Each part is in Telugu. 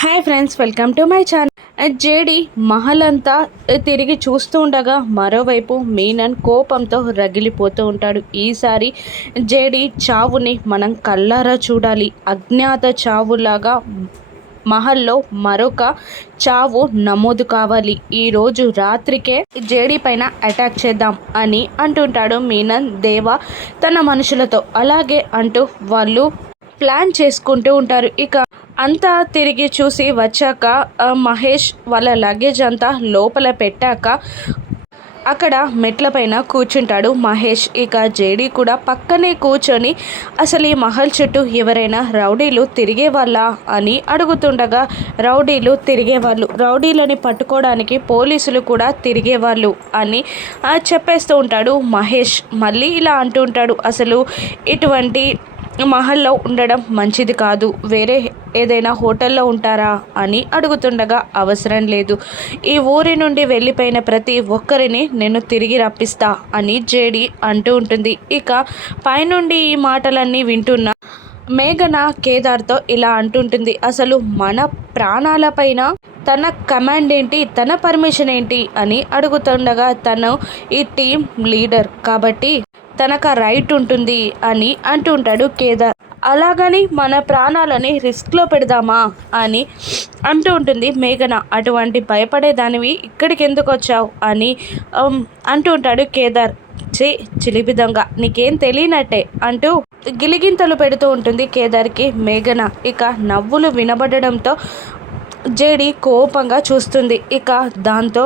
Hi friends, welcome to my channel. JD Mahal అంతా తిరిగి చూస్తూ ఉండగా మరోవైపు మీనన్ కోపంతో రగిలిపోతూ ఉంటాడు. ఈసారి జేడి చావుని మనం కళ్ళారా చూడాలి. అజ్ఞాత చావులాగా మహల్లో మరొక చావు నమోదు కావాలి. ఈరోజు రాత్రికే జేడీ పైన అటాక్ చేద్దాం అని అంటుంటాడు మీనన్ దేవా తన మనుషులతో. అలాగే అంటూ వాళ్ళు ప్లాన్ చేసుకుంటూ ఉంటారు. ఇక అంతా తిరిగి చూసి వచ్చాక మహేష్ వాళ్ళ లగేజ్ అంతా లోపల పెట్టాక అక్కడ మెట్లపైన కూర్చుంటాడు మహేష్. ఇక జేడీ కూడా పక్కనే కూర్చొని అసలు ఈ మహల్ చుట్టూ ఎవరైనా రౌడీలు తిరిగే వాళ్ళ అని అడుగుతుండగా రౌడీలు తిరిగేవాళ్ళు, రౌడీలని పట్టుకోవడానికి పోలీసులు కూడా తిరిగేవాళ్ళు అని చెప్పేస్తూ ఉంటాడు మహేష్. మళ్ళీ ఇలా అంటూ ఉంటాడు, అసలు ఇటువంటి మహల్లో ఉండడం మంచిది కాదు, వేరే ఏదైనా హోటల్లో ఉంటారా అని అడుగుతుండగా అవసరం లేదు, ఈ ఊరి నుండి వెళ్ళిపోయిన ప్రతి ఒక్కరిని నేను తిరిగి రప్పిస్తా అని జేడి అంటూ ఉంటుంది. ఇక పైనుండి ఈ మాటలన్నీ వింటున్న మేఘన కేదార్తో ఇలా అంటుంటుంది, అసలు మన ప్రాణాలపైన తన కమాండ్ ఏంటి, తన పర్మిషన్ ఏంటి అని అడుగుతుండగా తను ఈ టీం లీడర్ కాబట్టి తనకు రైట్ ఉంటుంది అని అంటుంటాడు కేదార్. అలాగని మన ప్రాణాలని రిస్క్లో పెడదామా అని అంటూ ఉంటుంది మేఘన. అటువంటి భయపడేదానివి ఇక్కడికి ఎందుకు వచ్చావు అని అంటూ ఉంటాడు కేదార్. చిలిపి దొంగ, నీకేం తెలియనట్టే అంటూ గిలిగింతలు పెడుతూ ఉంటుంది కేదార్కి మేఘన. ఇక నవ్వులు వినబడడంతో జేడి కోపంగా చూస్తుంది. ఇక దాంతో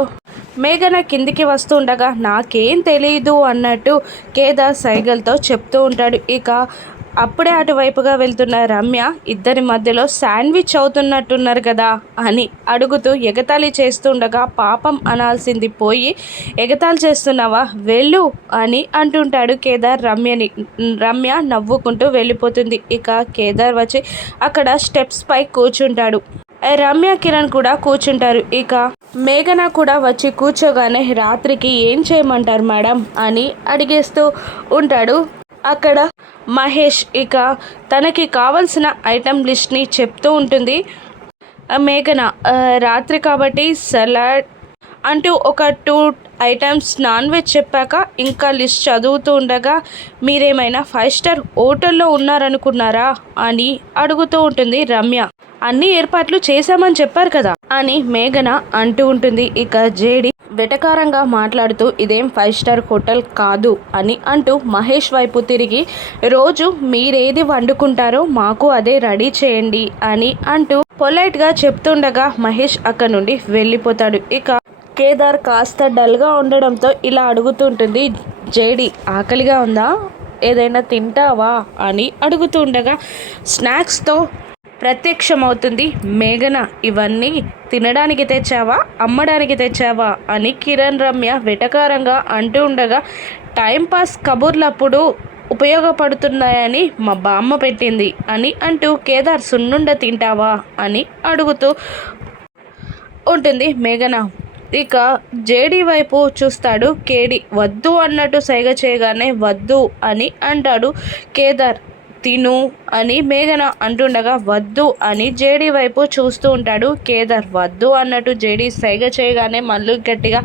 మేఘన కిందికి వస్తుండగా నాకేం తెలియదు అన్నట్టు కేదార్ సైగల్తో చెప్తూ ఉంటాడు. ఇక అప్పుడే అటువైపుగా వెళ్తున్న రమ్య ఇద్దరి మధ్యలో శాండ్విచ్ అవుతున్నట్టున్నారు కదా అని అడుగుతూ ఎగతాళి చేస్తుండగా, పాపం అనాల్సింది పోయి ఎగతాళి చేస్తున్నావా, వెళ్ళు అని అంటుంటాడు కేదార్ రమ్యని. రమ్య నవ్వుకుంటూ వెళ్ళిపోతుంది. ఇక కేదార్ వచ్చి అక్కడ స్టెప్స్ పై కూర్చుంటాడు. రమ్య కిరణ్ కూడా కూర్చుంటారు. ఇక మేఘన కూడా వచ్చి కూర్చోగానే రాత్రికి ఏం చేయమంటారు మేడం అని అడిగేస్తూ ఉంటాడు అక్కడ మహేష్. ఇక తనకి కావలసిన ఐటెం లిస్ట్ని చెప్తూ ఉంటుంది మేఘన. రాత్రి కాబట్టి సలాడ్ అంటూ ఒక 2 ఐటమ్స్ నాన్ వెజ్ చెప్పాక ఇంకా లిస్ట్ చదువుతూ ఉండగా, మీరేమైనా 5 స్టార్ హోటల్లో ఉన్నారనుకున్నారా అని అడుగుతూ ఉంటుంది రమ్య. అన్ని ఏర్పాట్లు చేశామని చెప్పారు కదా అని మేఘన అంటూ ఉంటుంది. ఇక జేడి వెటకారంగా మాట్లాడుతూ ఇదేం 5 స్టార్ హోటల్ కాదు అని అంటూ మహేష్ వైపు తిరిగి, రోజు మీరేది వండుకుంటారో మాకు అదే రెడీ చేయండి అని అంటూ పొలైట్గా చెప్తుండగా మహేష్ అక్కడ నుండి వెళ్ళిపోతాడు. ఇక కేదార్ కాస్త డల్గా ఉండడంతో ఇలా అడుగుతుంటుంది, జేడి ఆకలిగా ఉందా, ఏదైనా తింటావా అని అడుగుతుండగా స్నాక్స్తో ప్రత్యక్షమవుతుంది మేఘన. ఇవన్నీ తినడానికి తెచ్చావా, అమ్మడానికి తెచ్చావా అని కిరణ్ రమ్య వెటకారంగా అంటూ ఉండగా, టైంపాస్ కబుర్లప్పుడు ఉపయోగపడుతున్నాయని మా బామ్మ పెట్టింది అని అంటూ కేదార్ సున్నుండ తింటావా అని అడుగుతూ ఉంటుంది మేఘన. ఇక జేడీ వైపు చూస్తాడు కేడి. వద్దు అన్నట్టు సైగ చేయగానే వద్దు అని అంటాడు కేదార్. తిను అని మేఘన అంటుండగా వద్దు అని జేడీ వైపు చూస్తూ ఉంటాడు కేదార్. వద్దు అన్నట్టు జేడీ సైగ చేయగానే మళ్ళీ గట్టిగా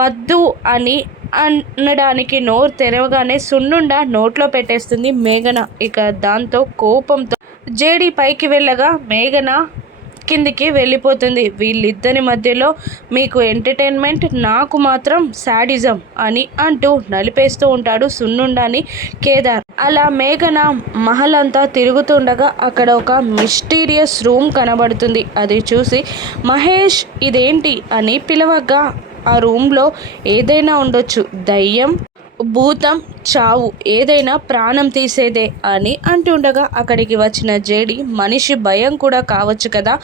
వద్దు అని అనడానికి నోరు తెరవగానే సున్నుండ నోట్లో పెట్టేస్తుంది మేఘన. ఇక దాంతో కోపంతో జేడీ పైకి వెళ్ళగా మేఘన కిందికి వెళ్ళిపోతుంది. వీళ్ళిద్దరి మధ్యలో మీకు ఎంటర్టైన్మెంట్, నాకు మాత్రం శాడిజం అని అంటూ నలిపేస్తూ ఉంటాడు సున్నుండాని కేదార్. అలా మేఘన మహల్ అంతా తిరుగుతుండగా అక్కడ ఒక మిస్టీరియస్ రూమ్ కనబడుతుంది. అది చూసి మహేష్ ఇదేంటి అని పిలవగా, ఆ రూమ్లో ఏదైనా ఉండొచ్చు, దయ్యం, భూతం, చావు, ఏదైనా ప్రాణం తీసేదే అని అంటుండగా అక్కడికి వచ్చిన జేడి మనిషి భయం కూడా కావచ్చు కదా,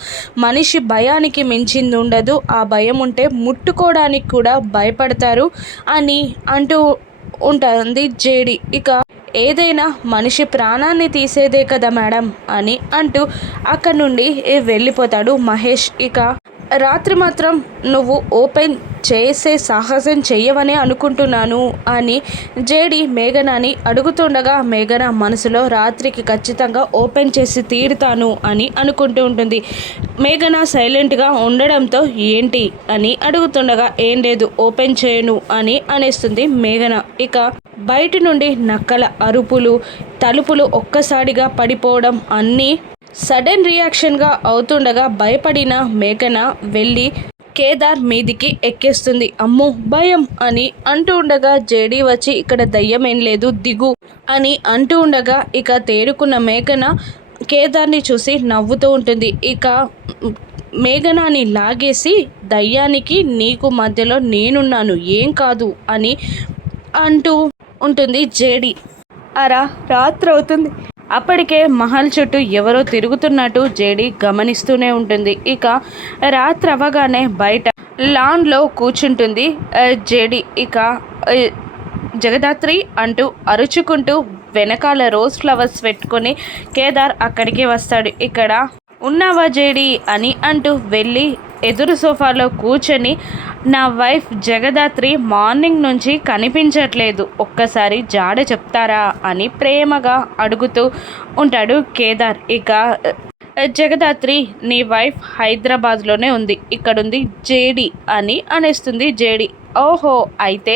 మనిషి భయానికి మించింది ఉండదు, ఆ భయం ఉంటే ముట్టుకోవడానికి కూడా భయపడతారు అని అంటూ ఉంటుంది జేడి. ఇక ఏదైనా మనిషి ప్రాణాన్ని తీసేదే కదా మేడం అని అంటూ అక్కడ నుండి వెళ్ళిపోతాడు మహేష్. ఇక రాత్రి మాత్రం నువ్వు ఓపెన్ చేసే సాహసం చెయ్యవనే అనుకుంటున్నాను అని జేడి మేఘనాని అడుగుతుండగా మేఘన మనసులో రాత్రికి ఖచ్చితంగా ఓపెన్ చేసి తీరుతాను అని అనుకుంటూ ఉంటుంది. మేఘన సైలెంట్గా ఉండడంతో ఏంటి అని అడుగుతుండగా ఏం లేదు ఓపెన్ చేయను అని అనేస్తుంది మేఘన. ఇక బయట నుండి నక్కల అరుపులు, తలుపులు ఒక్కసారిగా పడిపోవడం అన్నీ సడన్ రియాక్షన్గా అవుతుండగా భయపడిన మేఘన వెళ్ళి కేదార్ మీదికి ఎక్కేస్తుంది. అమ్మో భయం అని అంటూ ఉండగా జేడీ వచ్చి ఇక్కడ దయ్యం ఏం లేదు దిగు అని అంటూ ఉండగా ఇక తేరుకున్న మేఘన కేదార్ని చూసి నవ్వుతూ ఉంటుంది. ఇక మేఘనాని లాగేసి దయ్యానికి నీకు మధ్యలో నేనున్నాను ఏం కాదు అని అంటూ ఉంటుంది జేడీ. రాత్రి అవుతుంది. అప్పటికే మహల్ చుట్టూ ఎవరో తిరుగుతున్నట్టు జేడీ గమనిస్తూనే ఉంటుంది. ఇక రాత్రి అవ్వగానే బయట లాన్లో కూర్చుంటుంది జేడీ. ఇక జగదాత్రి అంటూ అరుచుకుంటూ వెనకాల రోజ్ ఫ్లవర్స్ పెట్టుకొని కేదార్ అక్కడికి వస్తాడు. ఇక్కడ ఉన్నావా జేడీ అని అంటూ వెళ్ళి ఎదురు సోఫాలో కూర్చొని నా వైఫ్ జగదాత్రి మార్నింగ్ నుంచి కనిపించట్లేదు ఒక్కసారి జాడ చెప్తారా అని ప్రేమగా అడుగుతూ ఉంటాడు కేదార్. ఇక జగదాత్రి నీ వైఫ్ హైదరాబాద్లోనే ఉంది ఇక్కడుంది జేడీ అని అనేస్తుంది జేడీ. ఓహో అయితే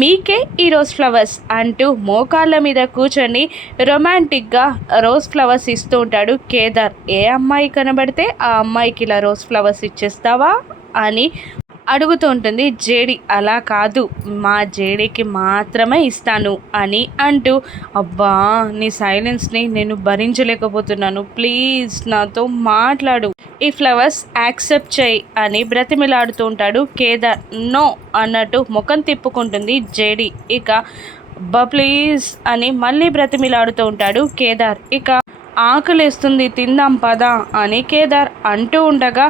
మీకే ఈ రోజ్ ఫ్లవర్స్ అంటూ మోకాళ్ళ మీద కూర్చొని రొమాంటిక్గా రోజ్ ఫ్లవర్స్ ఇస్తూ ఉంటాడు కేదార్. ఏ అమ్మాయి కనబడితే ఆ అమ్మాయికి ఇలా రోజ్ ఫ్లవర్స్ ఇచ్చేస్తావా అని అడుగుతూ ఉంటుంది జేడీ. అలా కాదు మా జేడీకి మాత్రమే ఇస్తాను అని అంటూ అబ్బా నీ సైలెన్స్ని నేను భరించలేకపోతున్నాను ప్లీజ్ నాతో మాట్లాడు ఈ ఫ్లవర్స్ యాక్సెప్ట్ చేయి అని బ్రతిమిలాడుతూ ఉంటాడు కేదార్. నో అన్నట్టు ముఖం తిప్పుకుంటుంది జేడీ. ఇక అబ్బా ప్లీజ్ అని మళ్ళీ బ్రతిమిలాడుతూ ఉంటాడు కేదార్. ఇక ఆకలేస్తుంది తిందాం పదా అని కేదార్ అంటూ ఉండగా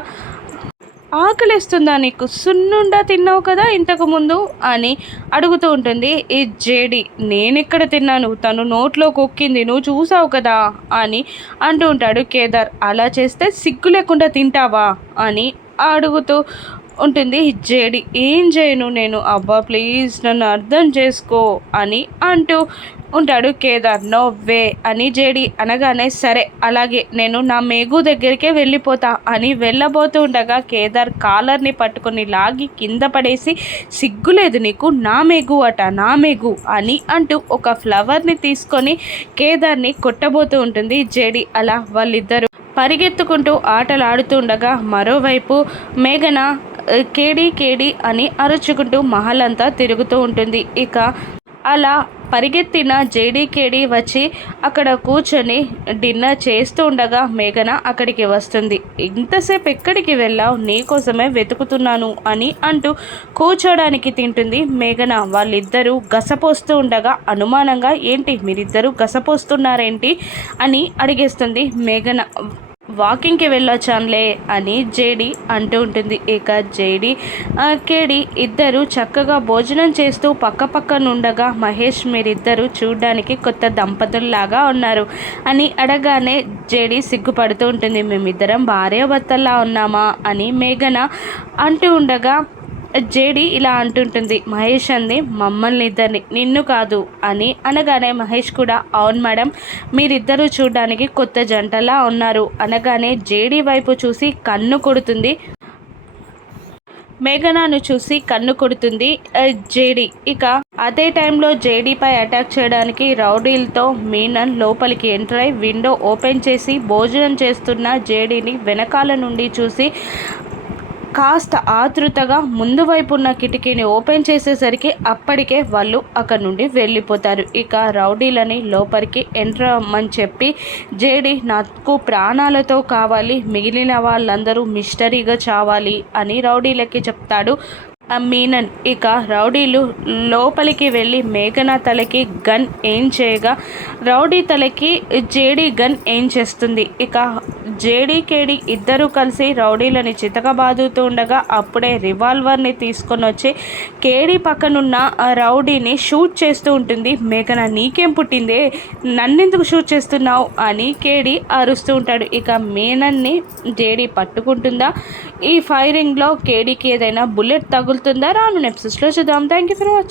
ఆకలిస్తుందా నీకు సున్నుండా తిన్నావు కదా ఇంతకుముందు అని అడుగుతూ ఉంటుంది ఈ జేడి. నేనెక్కడ తిన్నాను తను నోట్లో కొక్కింది నువ్వు చూసావు కదా అని అంటూ ఉంటాడు కేదార్. అలా చేస్తే సిగ్గు లేకుండా తింటావా అని అడుగుతూ ఉంటుంది జేడి. ఏం చేయను నేను అబ్బా ప్లీజ్ నన్ను అర్థం చేసుకో అని అంటూ ఉంటాడు కేదార్. నో వే అని జేడి అనగానే సరే అలాగే నేను నా మేఘు దగ్గరికే వెళ్ళిపోతా అని వెళ్ళబోతూ ఉండగా కేదార్ కాలర్ని పట్టుకొని లాగి కింద పడేసి సిగ్గులేదు నీకు నా మేఘు అట నా మేఘు అని అంటూ ఒక ఫ్లవర్ని తీసుకొని కేదార్ని కొట్టబోతూ ఉంటుంది జేడి. అలా వాళ్ళిద్దరూ పరిగెత్తుకుంటూ ఆటలాడుతుండగా మరోవైపు మేఘన కేడి కేడి అని అరుచుకుంటూ మహల్ అంతా తిరుగుతూ ఉంటుంది. ఇక అలా పరిగెత్తిన జేడీకేడి వచ్చి అక్కడ కూర్చొని డిన్నర్ చేస్తూ ఉండగా మేఘన అక్కడికి వస్తుంది. ఇంతసేపు ఎక్కడికి వెళ్ళావు నీకోసమే వెతుకుతున్నాను అని అంటూ కూర్చోడానికి తింటుంది మేఘన. వాళ్ళిద్దరూ గసపోస్తూ ఉండగా అనుమానంగా ఏంటి మీరిద్దరూ గసపోస్తున్నారేంటి అని అడిగేస్తుంది మేఘన. వాకింగ్కి వెళ్ళొచ్చానులే అని జేడి అంటూ ఉంటుంది. ఇక జేడి కేడి ఇద్దరు చక్కగా భోజనం చేస్తూ పక్కనుండగా మహేష్ మీరిద్దరూ చూడ్డానికి కొత్త దంపతుల్లాగా ఉన్నారు అని అడగానే జేడి సిగ్గుపడుతూ ఉంటుంది. మేమిద్దరం భార్యాభర్తల్లా ఉన్నామా అని మేఘన అంటూ ఉండగా జేడి ఇలా అంటుంటుంది. మహేష్ అంది మమ్మల్ని ఇద్దరిని నిన్ను కాదు అని అనగానే మహేష్ కూడా అవును మేడం మీరిద్దరూ చూడడానికి కొత్త జంటలా ఉన్నారు అనగానే జేడి వైపు చూసి కన్ను కొడుతుంది మేఘనాను చూసి కన్ను కొడుతుంది జేడి. ఇక అదే టైంలో జేడీపై అటాక్ చేయడానికి రౌడీలతో మీనన్ లోపలికి ఎంటర్ అయి విండో ఓపెన్ చేసి భోజనం చేస్తున్న జేడీని వెనకాల నుండి చూసి కాస్త ఆతృతగా ముందు వైపు ఉన్న కిటికీని ఓపెన్ చేసేసరికి అప్పటికే వాళ్ళు అక్కడి నుండి వెళ్ళిపోతారు. ఇక రౌడీలని లోపలికి ఎంటర్ అవ్వమని చెప్పి జేడి నాకు ప్రాణాలతో కావాలి మిగిలిన వాళ్ళందరూ మిస్టరీగా చావాలి అని రౌడీలకి చెప్తాడు. మీనన్ ఇక రౌడీలు లోపలికి వెళ్ళి మేఘన తలకి గన్ ఏం చేయగా రౌడీ తలకి జేడీ గన్ ఏం చేస్తుంది. ఇక జేడీ కేడి ఇద్దరు కలిసి రౌడీలని చితకబాదుతూ ఉండగా అప్పుడే రివాల్వర్ని తీసుకొని వచ్చి కేడి పక్కనున్న ఆ రౌడీని షూట్ చేస్తూ ఉంటుంది. మేఘన నీకేం పుట్టిందే, నన్నెందుకు షూట్ చేస్తున్నావు అని కేడి అరుస్తూ ఉంటాడు. ఇక మీనన్ని జేడీ పట్టుకుంటుందా, ఈ ఫైరింగ్లో కేడీకి ఏదైనా బుల్లెట్ తగులుతుందా, రాను ఎపిసోడ్స్లో చూద్దాం. Thank you for watching.